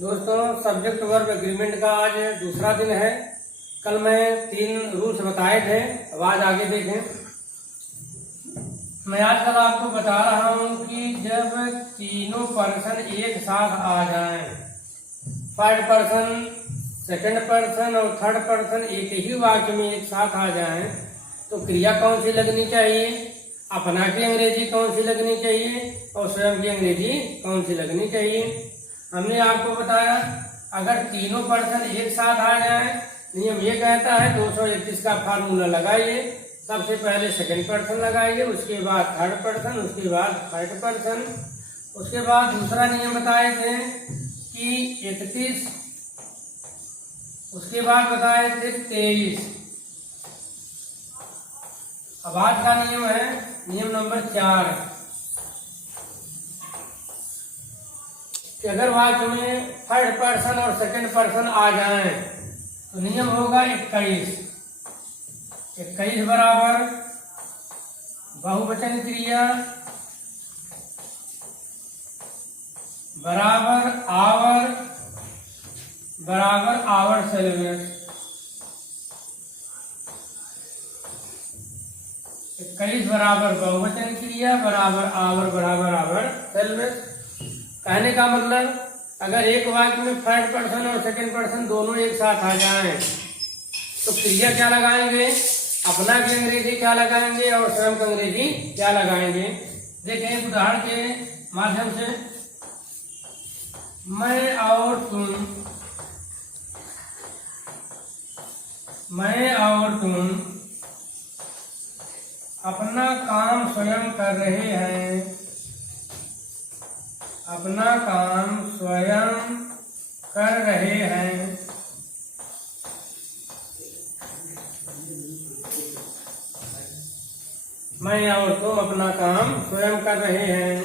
दोस्तों, subject verb agreement का आज दूसरा दिन है। कल मैं 3 रूल्स बताए थे, अब आज आगे देखें। मैं आज कल आपको बता रहा हूं कि जब तीनों पर्सन एक साथ आ जाएं, फर्स्ट पर्सन, सेकंड पर्सन और थर्ड पर्सन एक ही वाक्य में एक साथ आ जाएं, तो क्रिया कौन सी लगनी चाहिए, अपना की अंग्रेजी कौन सी लगनी चाहिए और स्वयं की अंग्रेजी कौन सी लगनी चाहिए। हमने आपको बताया अगर तीनों पर्सन एक साथ आ जाए, नियम ये कहता है 231 का फार्मूला लगाइए। सबसे पहले सेकंड पर्सन लगाइए, उसके बाद थर्ड पर्सन, उसके बाद थर्ड पर्सन। उसके बाद दूसरा नियम बताए थे कि 31, उसके बाद बताए थे 23। अब आज का नियम है नियम नंबर 4 कि अगर वाक्य में थर्ड पर्सन और सेकंड पर्सन आ जाएं तो नियम होगा 21। 21 बराबर बहुवचन क्रिया बराबर आवर सेलिब्रेट। 21 बराबर बहुवचन क्रिया बराबर आवर सेलिब्रेट। कहने का मतलब अगर एक वाक्य में थर्ड पर्सन और सेकंड पर्सन दोनों एक साथ आ जाएं तो क्रिया क्या लगाएंगे, अपना की अंग्रेजी क्या लगाएंगे और स्वयं की अंग्रेजी क्या लगाएंगे। देखें उदाहरण के माध्यम से, मैं और तुम अपना काम स्वयं कर रहे हैं, अपना काम स्वयं कर रहे हैं। मैं और तुम अपना काम स्वयं कर रहे हैं।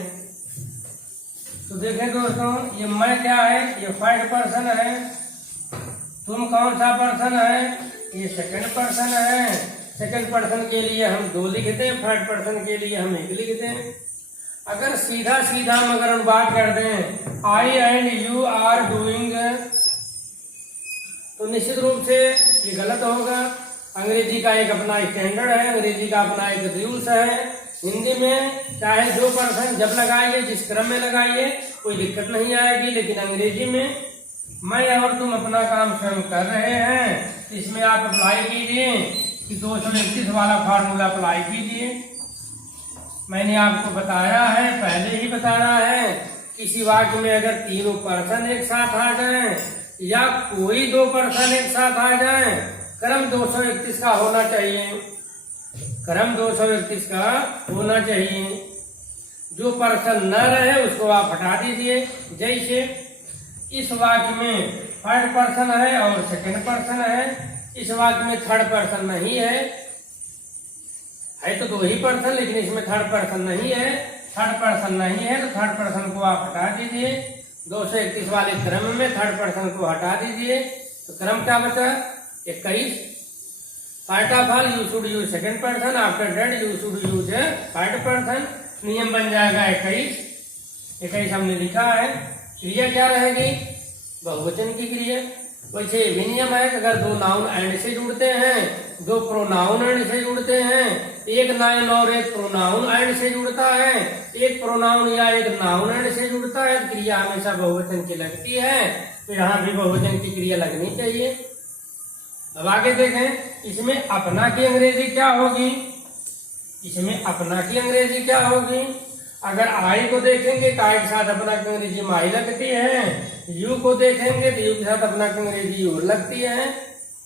तो देखें दोस्तों, ये मैं क्या है, ये फर्स्ट पर्सन है। तुम कौन सा पर्सन है, ये सेकंड पर्सन है। सेकंड पर्सन के लिए हम 2 लिखते हैं, थर्ड पर्सन के लिए हम 1 लिखते हैं। अगर सीधा अगर हम बात कर दें आई एंड यू आर डूइंग, तो निश्चित रूप से ये गलत होगा। अंग्रेजी का एक अपना स्टैंडर्ड है, अंग्रेजी का अपना एक रूल्स है। हिंदी में चाहे 2 पर्सन जब लगाइए, जिस क्रम में लगाइए, कोई दिक्कत नहीं आएगी। लेकिन अंग्रेजी में मैं और तुम अपना काम स्वयं कर रहे हैं, इसमें आप अप्लाई कीजिए कि 231 वाला फार्मूला अप्लाई कीजिए। मैंने आपको बताया है, पहले ही बताया है, किसी वाक्य में अगर तीनों पर्सन एक साथ आ जाएं या कोई 2 पर्सन एक साथ आ जाएं, क्रम 231 का होना चाहिए। क्रम 231 का होना चाहिए। जो पर्सन न रहे उसको आप हटा दीजिए। जैसे इस वाक्य में थर्ड पर्सन है और सेकंड पर्सन है, इस वाक्य में थर्ड पर्सन नहीं है तो 2 ही पर्सन, लेकिन इसमें थर्ड पर्सन नहीं है। थर्ड पर्सन नहीं है तो थर्ड पर्सन को आप हटा दीजिए। 231 वाले क्रम में थर्ड पर्सन को हटा दीजिए, तो क्रम क्या बचा, 21। First of all you should use second person, after that you should use third person. नियम बन जाएगा 21 हमने लिखा है। क्रिया क्या रहेगी, बहुवचन की क्रिया। वैसे ये भी नियम है कि अगर 2 नाउन एंड से जुड़ते हैं, 2 प्रोनाउन एंड से जुड़ते हैं, एक नाउन और एक प्रोनाउन एंड से जुड़ता है, एक प्रोनाउन या एक नाउन एंड से जुड़ता है, क्रिया हमेशा बहुवचन की लगती है। तो यहाँ भी बहुवचन की क्रिया लगनी चाहिए। अब आगे देखें, इसमें अपना की अंग्रेजी क्या होगी। इसमें अपना की अंग्रेजी क्या होगी, अगर आई को देखेंगे तो आई के साथ अपना की अंग्रेजी माई लगती है। यू को देखेंगे तो यू के साथ अपना की अंग्रेजी यूर लगती है।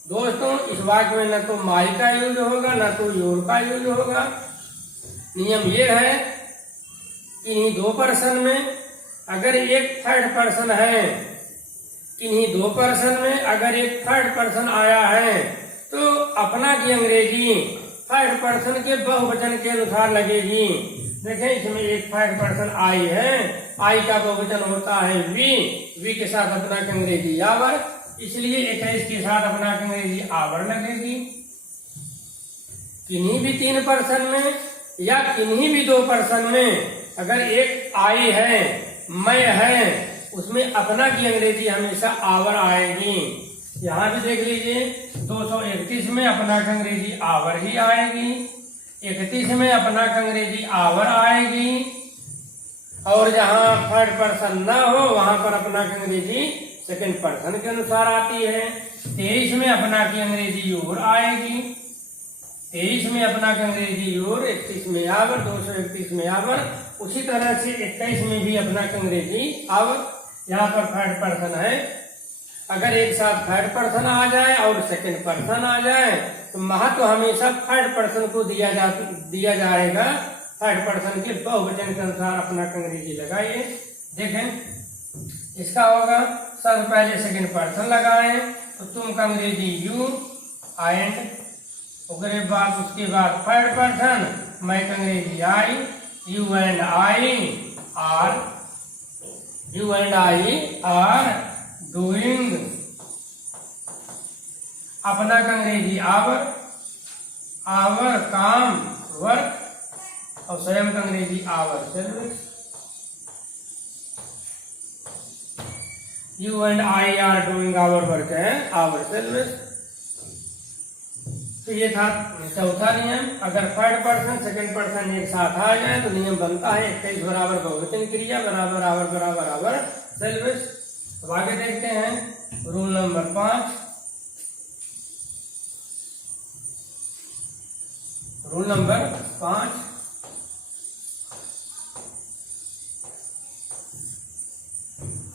दोस्तों, इस वाक्य में न तो माई का यूज होगा न तो यूर का यूज होगा। नियम ये है कि इन्हीं 2 पर्सन में अगर एक थर्ड पर्सन है, इन्हीं 2 पर्सन में अगर एक थर्ड पर्सन आया है, तो अपना की अंग्रेजी थर्ड पर्सन के बहुवचन के अनुसार लगेगी। देखें, इसमें एक थर्ड पर्सन आई है, आई का बहुवचन होता है वी के साथ अपना की अंग्रेजी आवर, इसलिए 21 के साथ अपना की अंग्रेजी आवर लगेगी। किन्हीं भी 3 पर्सन में या किन्हीं भी 2 पर्सन में अगर एक आई है, मैं है, उसमें अपना की अंग्रेजी हमेशा आवर आएगी। यहाँ भी देख लीजिए 231 में अपना की अंग्रेजी आवर ही आएगी, 31 में अपना की अंग्रेजी आवर आएगी, और जहाँ थर्ड पर्सन ना हो वहां पर अपना की अंग्रेजी सेकंड पर्सन के अनुसार आती है। 23 में अपना की अंग्रेजी योर आएगी, 23 में अपना की अंग्रेजी योर, 31 में आवर, 231 में आवर। उसी तरह से 21 में भी अपना की अंग्रेजी आवर। यहाँ पर थर्ड पर्सन है, अगर एक साथ थर्ड पर्सन आ जाए और सेकंड पर्सन आ जाए तो महत्व हमेशा थर्ड पर्सन को दिया जाएगा। थर्ड पर्सन के बहुवचन के अनुसार अपना की अंग्रेजी लगाइए। देखें इसका होगा, सबसे पहले सेकंड पर्सन लगाएं तो तुम का अंग्रेजी यू एंड, उसके बाद थर्ड पर्सन मैं का अंग्रेजी I, you and I are doing, अपना का अंग्रेजी आवर काम वर्क, और स्वयं का अंग्रेजी our service. You and I are doing our work है आवर सर्विस। तो ये था चौथा नियम। अगर थर्ड पर्सन सेकंड पर्सन एक साथ आ जाए तो नियम बनता है 21 बराबर बहुवचन क्रिया बराबर आवर बराबर आवर सर्विस। तो आगे देखते हैं रूल नंबर 5। रूल नंबर 5,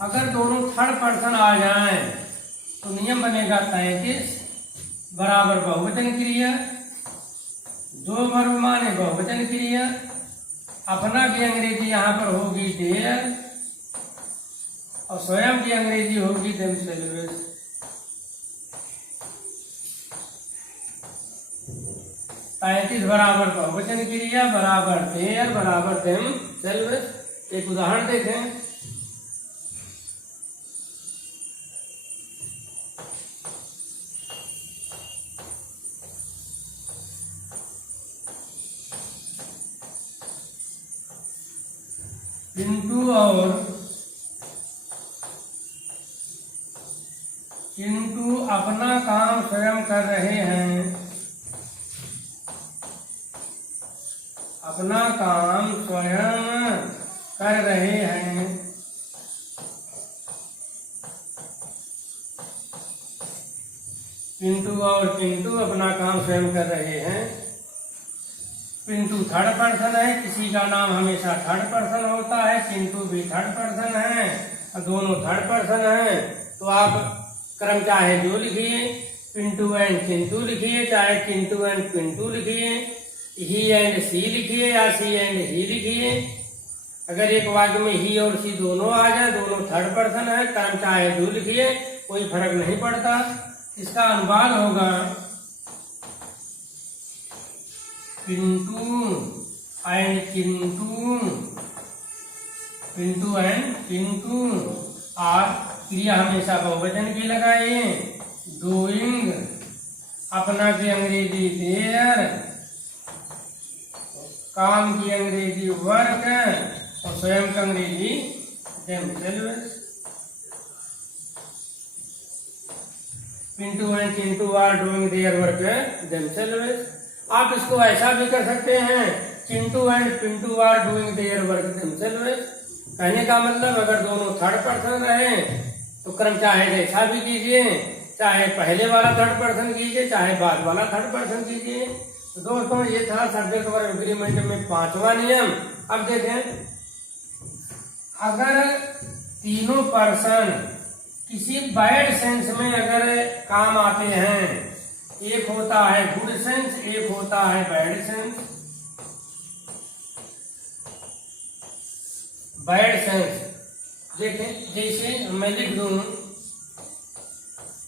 अगर दोनों थर्ड पर्सन आ जाएं तो नियम बनेगा 33 बराबर बहुवचन क्रिया, दो वर्ब माने बहुवचन क्रिया, अपना की अंग्रेजी यहाँ पर होगी देयर और स्वयं की अंग्रेजी होगी देमसेल्व्स। 33 बराबर बहुवचन क्रिया बराबर देयर बराबर देमसेल्व्स। एक उदाहरण देखें। चिंटू अपना काम स्वयं कर रहे हैं, अपना काम स्वयं कर रहे हैं। पिंटू और चिंटू अपना काम स्वयं कर रहे हैं। पिंटू थर्ड पर्सन है, किसी का नाम हमेशा थर्ड पर्सन होता है, चिंटू भी थर्ड पर्सन है, दोनों थर्ड पर्सन है। तो आप क्रम चाहे जो लिखिए, पिंटू एंड चिंटू लिखिए, चाहे चिंटू एंड पिंटू लिखिए, ही एंड सी लिखिए या सी एंड ही लिखिए। अगर एक वाक्य में ही और सी दोनों आ जाए, दोनों थर्ड पर्सन है, क्रम चाहे जो लिखिए, कोई फर्क नहीं पड़ता। इसका अनुवाद होगा Pintu and Chintu, Pintu and Chintu are, क्रिया हमेशा बहुवचन की लगाइए, डूइंग, अपना की अंग्रेजी देयर, काम की अंग्रेजी वर्क और स्वयं का अंग्रेजी themselves. Pintu and Chintu are doing their work themselves. आप इसको ऐसा भी कर सकते हैं, Chintu and Pintu are doing their work themselves. कहने का मतलब अगर दोनों थर्ड पर्सन रहे तो क्रम चाहे जैसा भी कीजिए, चाहे पहले वाला थर्ड पर्सन कीजिए, चाहे बाद वाला थर्ड पर्सन कीजिए। तो दोस्तों ये था सब्जेक्ट वर्ब एग्रीमेंट में 5वां नियम। अब देखें, अगर तीनों पर्सन किसी बैड सेंस में अगर काम आते हैं, एक होता है गुड सेंस, एक होता है बैड सेंस। बैड सेंस देखें, जैसे मैं लिख दूं,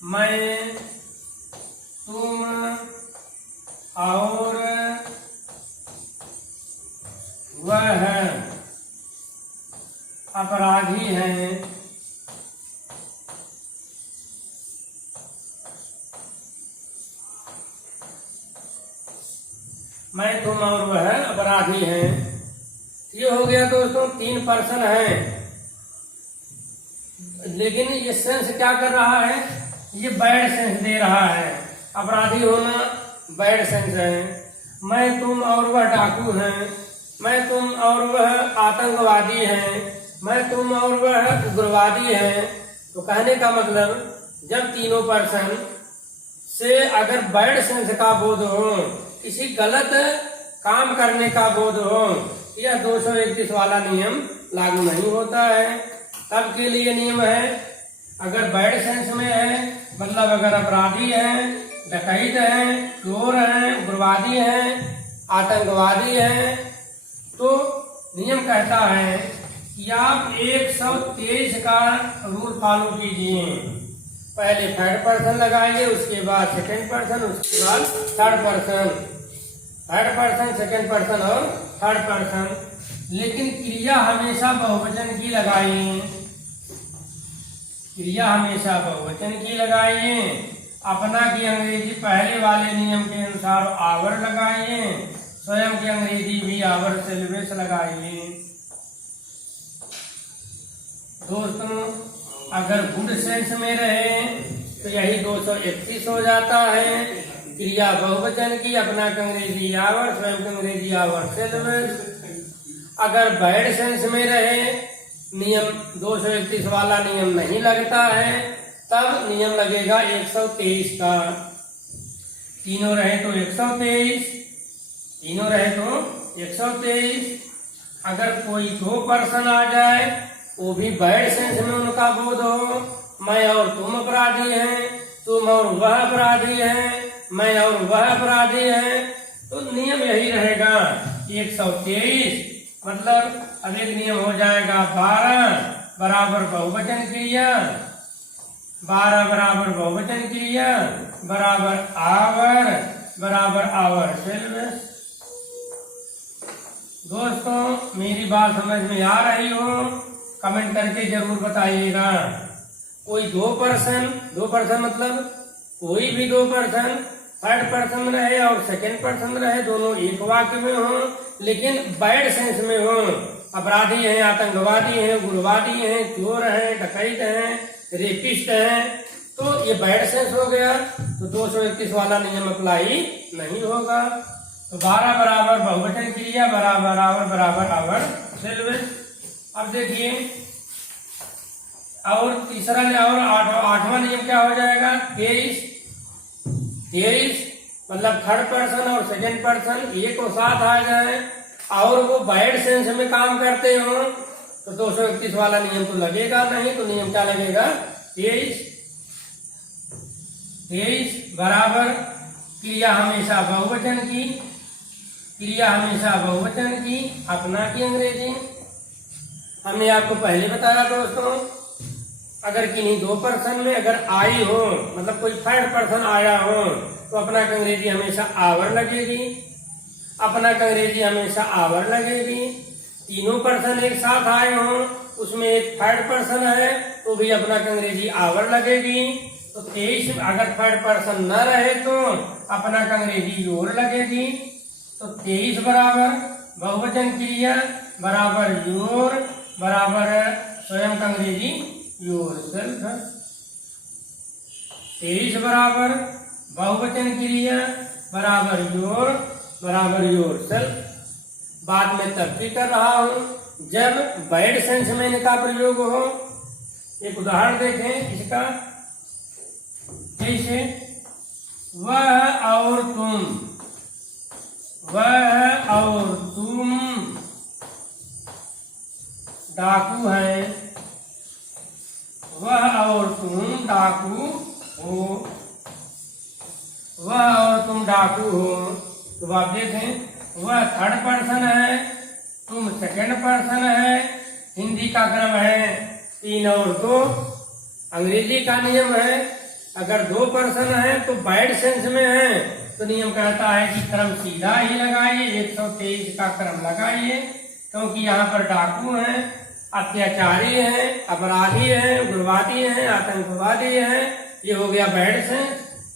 मैं, तुम और वह अपराधी हैं। मैं, तुम और वह अपराधी हैं। ये हो गया दोस्तों, तीन पर्सन हैं। लेकिन ये सेंस क्या कर रहा है, ये बैड सेंस दे रहा है। अपराधी होना बैड सेंस है। मैं तुम और वह डाकू हैं, मैं तुम और वह आतंकवादी हैं, मैं तुम और वह उग्रवादी हैं। तो कहने का मतलब जब तीनों पर्सन से अगर बैड सेंस का बोध हो, किसी गलत काम करने का बोध हो, यह 231 वाला नियम लागू नहीं होता है। तब के लिए नियम है, अगर बैड सेंस में है, मतलब अगर अपराधी है, डकैत है, चोर है, उग्रवादी है, आतंकवादी है, तो नियम कहता है कि आप 123 का रूल फॉलो कीजिए। पहले थर्ड पर्सन लगाइए, उसके बाद सेकंड पर्सन, उसके बाद third person, third person, second person और थर्ड पर्सन। लेकिन क्रिया हमेशा बहुवचन की लगाइए, क्रिया हमेशा बहुवचन की लगाइए। अपना की अंग्रेजी पहले वाले नियम के अनुसार आवर लगाइए, स्वयं की अंग्रेजी भी आवर सिलेबस लगाइए। दोस्तों, अगर गुड सेंस में रहे तो यही 231 हो जाता है। क्रिया बहुवचन की, अपना की अंग्रेजी आवर, स्वयं की अंग्रेजी आवर सिलेबस। अगर बैड सेंस में रहे, नियम 231 वाला नियम नहीं लगता है, तब नियम लगेगा 123 का। तीनों रहे तो 123, तीनों रहे तो 123। अगर कोई दो पर्सन आ जाए, वो भी बैड सेंस में उनका बोध हो, मैं और तुम अपराधी हैं, तुम और वह अपराधी हैं, मैं और वह अपराधी हैं, तो नियम यही रहेगा 123। मतलब अब एक नियम हो जाएगा 12 बराबर बहुवचन क्रिया, 12 बराबर बहुवचन क्रिया बराबर आवर सिलेबस। दोस्तों, मेरी बात समझ में आ रही हो, कमेंट करके जरूर बताइएगा। कोई दो पर्सन मतलब कोई भी दो पर्सन थर्ड पर्सन रहे और सेकंड पर्सन रहे, दोनों एक वाक्य में हो, लेकिन बैड सेंस में हो। अपराधी हैं, आतंकवादी हैं, उग्रवादी हैं, चोर हैं, डकैत हैं, रेपिस्ट हैं, तो ये बैड सेंस हो गया, तो 231 वाला नियम अप्लाई नहीं होगा। तो 12 बराबर बहुवचन क्रिया बराबर आवर सिलेबस। अब देखिए, और तीसरा और आठवां नियम क्या हो जाएगा, 23 मतलब थर्ड पर्सन और सेकंड पर्सन एक को साथ आ जाए और वो बैड सेंस में काम करते हो, तो 231 वाला नियम तो लगेगा नहीं। तो नियम क्या लगेगा, 23 बराबर क्रिया हमेशा बहुवचन की, क्रिया हमेशा बहुवचन की, अपना की अंग्रेजी। हमने आपको पहले बताया दोस्तों, अगर किन्हीं दो पर्सन में अगर आई हो, मतलब कोई थर्ड पर्सन आया हो, तो अपना की अंग्रेजी हमेशा आवर लगेगी, अपना की अंग्रेजी हमेशा आवर लगेगी। तीनों पर्सन एक साथ आए हो, उसमें एक थर्ड पर्सन है, तो भी अपना की अंग्रेजी आवर लगेगी। तो 23 अगर थर्ड पर्सन न रहे तो अपना की अंग्रेजी योर लगेगी। तो 23 बराबर बहुवचन क्रिया बराबर योर बराबर स्वयं का अंग्रेजी योर सेल्फ। 23 बराबर बहुवचन क्रिया बराबर योर सेल्फ। बात में तब भी कर रहा हूं जब बैड सेंस में इनका प्रयोग हो। एक उदाहरण देखें इसका, जैसे वह और तुम डाकू है, वह और तुम डाकू हो, वह और तुम डाकू हो। तो आप देखें, वह थर्ड पर्सन है, तुम सेकंड पर्सन है, हिंदी का क्रम है 3 और 2, अंग्रेजी का नियम है अगर दो पर्सन है तो बैड सेंस में है, तो नियम कहता है कि क्रम सीधा ही लगाइए, 123 का क्रम लगाइए, क्योंकि यहाँ पर डाकू हैं, अत्याचारी हैं, अपराधी हैं, उग्रवादी हैं, आतंकवादी हैं, ये हो गया बैड सेंस।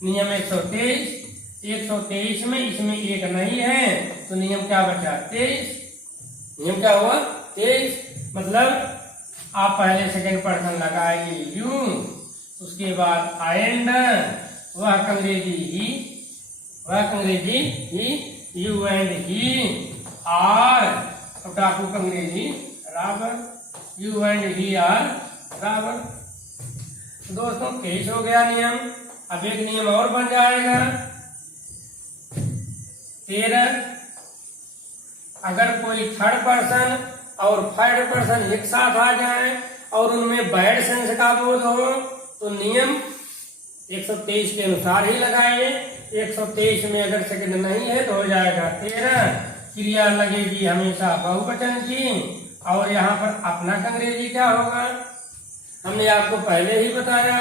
नियम 123 में इसमें एक नहीं है, तो नियम क्या बचा, 23। नियम क्या हुआ, 23। मतलब आप पहले सेकंड पर्सन लगाइए यू, उसके बाद एंड वह अंग्रेजी ही, यू एंड ही आर, और डाकू अंग्रेजी राबर, यू एंड ही आर राबर। दोस्तों केस हो गया नियम। अब एक नियम और बन जाएगा 13, अगर कोई थर्ड पर्सन और थर्ड पर्सन एक साथ आ जाए और उनमें बैड सेंस का बोध हो तो नियम 123 के अनुसार ही लगाइए। 123 में अगर सेकंड नहीं है तो हो जाएगा 13, क्रिया लगेगी हमेशा बहुवचन की, और यहाँ पर अपना अंग्रेजी क्या होगा, हमने आपको पहले ही बताया।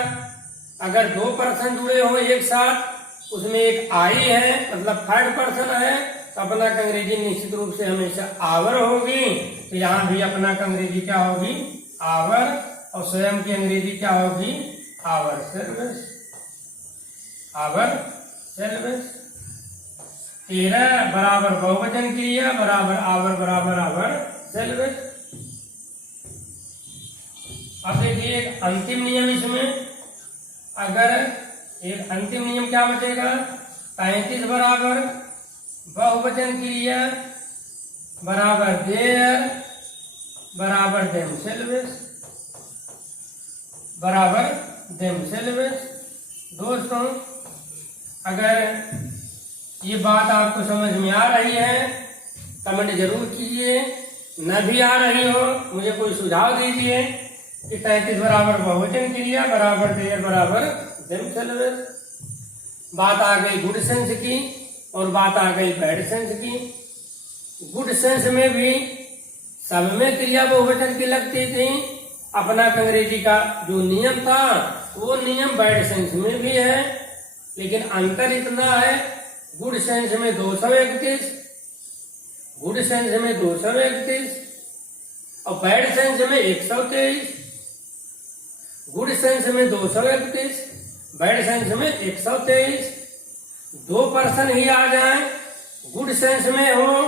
अगर दो पर्सन जुड़े हो एक साथ, उसमें एक आई है मतलब थर्ड पर्सन है, तो अपना अंग्रेजी निश्चित रूप से हमेशा आवर होगी। तो यहाँ भी अपना अंग्रेजी क्या होगी, आवर, और स्वयं की अंग्रेजी क्या होगी, आवर सेल्व्स, आवर सेल्व्स। 13 बराबर बहुवचन क्रिया बराबर आवर आवर सेल्व्स। अब देखिए एक अंतिम नियम इसमें, अगर एक अंतिम नियम क्या बचेगा, 35 बराबर बहुवचन क्रिया बराबर देयर बराबर देमसेल्व्स, बराबर देमसेल्व्स। दोस्तों अगर ये बात आपको समझ में आ रही है कमेंट जरूर कीजिए, न भी आ रही हो मुझे कोई सुझाव दीजिए कि 33 बराबर बहुवचन क्रिया बराबर देयर बराबर देमसेल्व्स। बात आ गई गुड सेंस की और बात आ गई बैड सेंस की। गुड सेंस में भी सब में क्रिया बहुवचन की लगती थी, अपना अंग्रेजी का जो नियम था वो नियम बैड सेंस में भी है, लेकिन अंतर इतना है, गुड सेंस में 231, गुड सेंस में 231 और बैड सेंस में 123। गुड सेंस में 231, बैड सेंस में 123। दो पर्सन ही आ जाए गुड सेंस में हो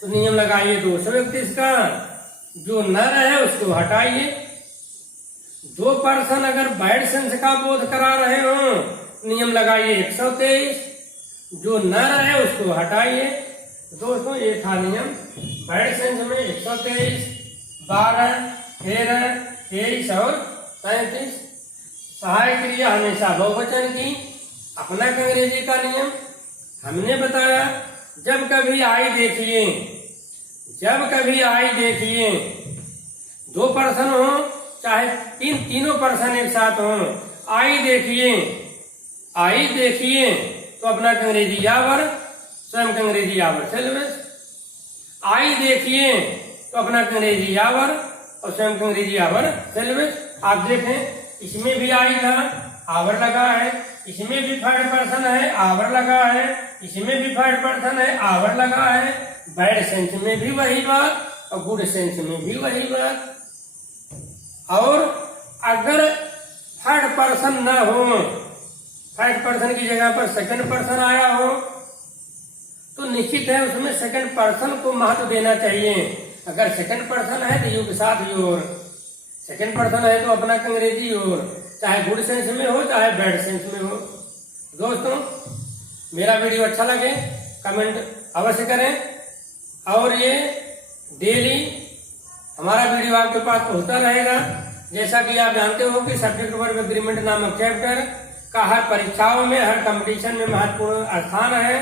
तो नियम लगाइए 231 का, जो न रहे उसको हटाइए। दो पर्सन अगर बैड सेंस का बोध करा रहे हो नियम लगाइए 123, जो न रहे उसको हटाइए। दोस्तों ये था नियम बैड सेंस में 123, 12, 13, 23 और 35। सहायक क्रिया हमेशा बहुवचन की, अपना अंग्रेजी का नियम हमने बताया। जब कभी आई देखिए दो पर्सन हो चाहे तीनों पर्सन एक साथ हो, आई देखिए तो अपना अंग्रेजी आवर, स्वयं अंग्रेजी आवर सेल्व्स। आई देखिए तो अपना अंग्रेजी आवर और स्वयं अंग्रेजी आवर सेल्व्स। आप देखें इसमें भी आई था, आवर लगा है, इसमें भी थर्ड पर्सन है, आवर लगा है, इसमें भी थर्ड पर्सन है, आवर लगा है। बैड सेंस में भी वही बात और गुड सेंस में भी वही बात। और अगर थर्ड पर्सन न हो, थर्ड पर्सन की जगह पर सेकंड पर्सन आया हो तो निश्चित है उसमें सेकंड पर्सन को महत्व देना चाहिए। अगर सेकंड पर्सन है तो यू के साथ योर, सेकंड पर्सन है तो अपना अंग्रेजी योर, चाहे गुड सेंस में हो चाहे बैड सेंस में हो। दोस्तों मेरा वीडियो अच्छा लगे कमेंट अवश्य करें, और ये डेली हमारा वीडियो आपके पास पहुंचता रहेगा। जैसा कि आप जानते हो कि सब्जेक्ट वर्ब एग्रीमेंट नामक चैप्टर का हर परीक्षाओं में, हर कंपटीशन में महत्वपूर्ण स्थान है।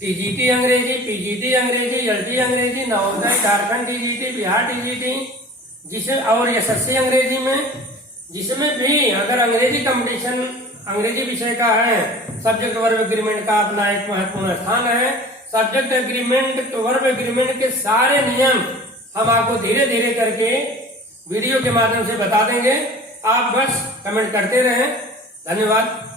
टीजीटी अंग्रेजी, पीजीटी अंग्रेजी, एलटी अंग्रेजी, नवोदय, झारखंड टीजीटी, बिहार टीजीटी, जिसे और एसएससी अंग्रेजी में, जिसमें भी अगर अंग्रेजी कंपटीशन अंग्रेजी विषय का है, सब्जेक्ट वर्ब एग्रीमेंट का अपना एक महत्वपूर्ण स्थान है। सब्जेक्ट एग्रीमेंट वर्ब एग्रीमेंट के सारे नियम हम आपको धीरे धीरे करके वीडियो के माध्यम से बता देंगे, आप बस कमेंट करते रहें। धन्यवाद।